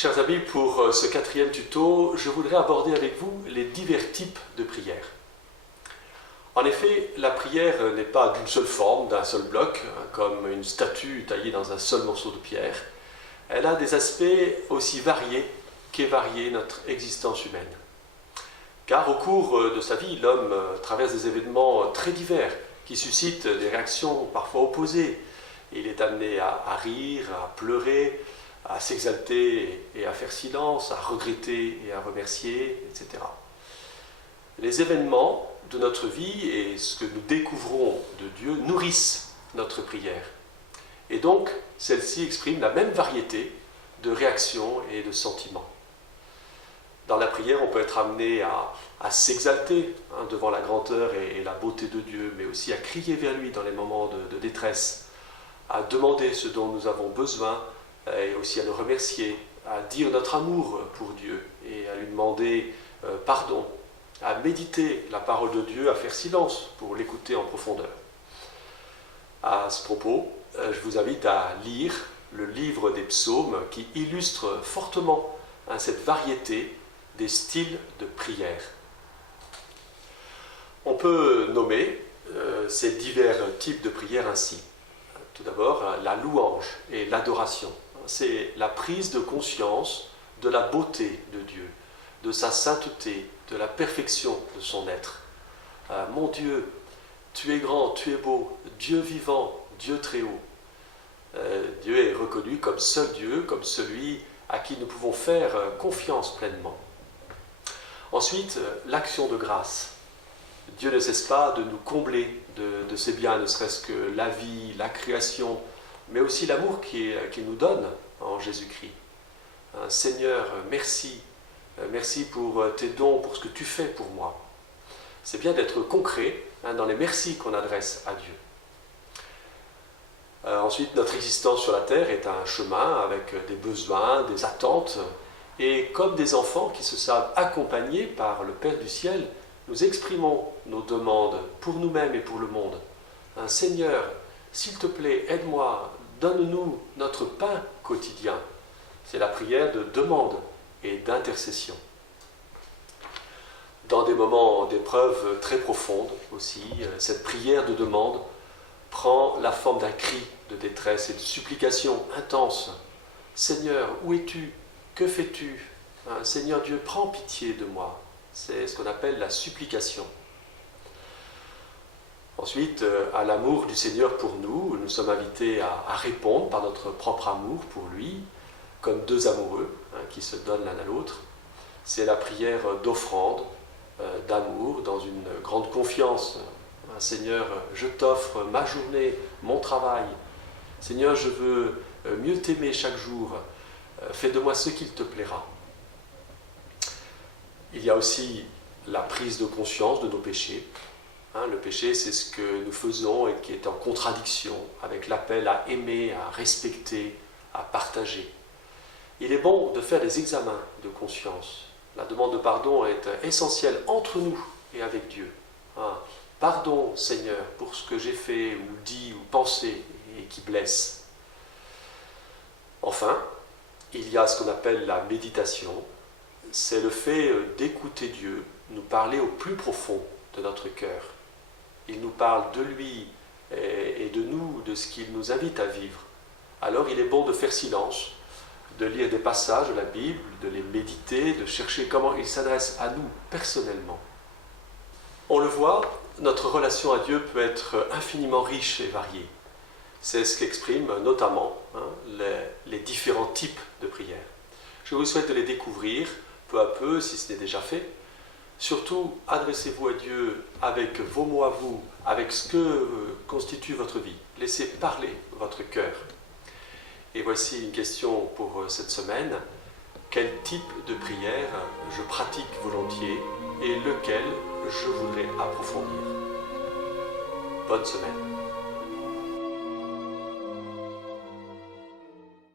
Chers amis, pour ce quatrième tuto, je voudrais aborder avec vous les divers types de prières. En effet, la prière n'est pas d'une seule forme, d'un seul bloc, comme une statue taillée dans un seul morceau de pierre. Elle a des aspects aussi variés qu'est variée notre existence humaine. Car au cours de sa vie, l'homme traverse des événements très divers qui suscitent des réactions parfois opposées. Il est amené à rire, à pleurer, à s'exalter et à faire silence, à regretter et à remercier, etc. Les événements de notre vie et ce que nous découvrons de Dieu nourrissent notre prière. Et donc, celle-ci exprime la même variété de réactions et de sentiments. Dans la prière, on peut être amené à s'exalter devant la grandeur et la beauté de Dieu, mais aussi à crier vers lui dans les moments de détresse, à demander ce dont nous avons besoin, et aussi à le remercier, à dire notre amour pour Dieu et à lui demander pardon, à méditer la parole de Dieu, à faire silence pour l'écouter en profondeur. À ce propos, je vous invite à lire le livre des psaumes qui illustre fortement cette variété des styles de prière. On peut nommer ces divers types de prière ainsi. Tout d'abord, la louange et l'adoration. C'est la prise de conscience de la beauté de Dieu, de sa sainteté, de la perfection de son être. Mon Dieu, tu es grand, tu es beau, Dieu vivant, Dieu très haut. Dieu est reconnu comme seul Dieu, comme celui à qui nous pouvons faire confiance pleinement. Ensuite, l'action de grâce. Dieu ne cesse pas de nous combler de ses biens, ne serait-ce que la vie, la création, mais aussi l'amour qu'il nous donne en Jésus-Christ. Seigneur, merci. Merci pour tes dons, pour ce que tu fais pour moi. C'est bien d'être concret dans les merci qu'on adresse à Dieu. Ensuite, notre existence sur la terre est un chemin avec des besoins, des attentes. Et comme des enfants qui se savent accompagnés par le Père du ciel, nous exprimons nos demandes pour nous-mêmes et pour le monde. Seigneur, s'il te plaît, aide-moi, donne-nous notre pain quotidien. C'est la prière de demande et d'intercession. Dans des moments d'épreuve très profondes aussi, cette prière de demande prend la forme d'un cri de détresse et de supplication intense. Seigneur, où es-tu? Que fais-tu? Seigneur Dieu, prends pitié de moi. C'est ce qu'on appelle la supplication. Ensuite, à l'amour du Seigneur pour nous, nous sommes invités à répondre par notre propre amour pour lui, comme deux amoureux qui se donnent l'un à l'autre. C'est la prière d'offrande, d'amour, dans une grande confiance. Seigneur, je t'offre ma journée, mon travail. Seigneur, je veux mieux t'aimer chaque jour. Fais de moi ce qu'il te plaira. Il y a aussi la prise de conscience de nos péchés. Le péché, c'est ce que nous faisons et qui est en contradiction avec l'appel à aimer, à respecter, à partager. Il est bon de faire des examens de conscience. La demande de pardon est essentielle entre nous et avec Dieu. Pardon, Seigneur, pour ce que j'ai fait ou dit ou pensé et qui blesse. Enfin, il y a ce qu'on appelle la méditation. C'est le fait d'écouter Dieu nous parler au plus profond de notre cœur. Il nous parle de lui et de nous, de ce qu'il nous invite à vivre. Alors il est bon de faire silence, de lire des passages de la Bible, de les méditer, de chercher comment il s'adresse à nous personnellement. On le voit, notre relation à Dieu peut être infiniment riche et variée. C'est ce qu'expriment notamment les différents types de prières. Je vous souhaite de les découvrir peu à peu, si ce n'est déjà fait. Surtout, adressez-vous à Dieu avec vos mots à vous, avec ce que constitue votre vie. Laissez parler votre cœur. Et voici une question pour cette semaine. Quel type de prière je pratique volontiers et lequel je voudrais approfondir? Bonne semaine.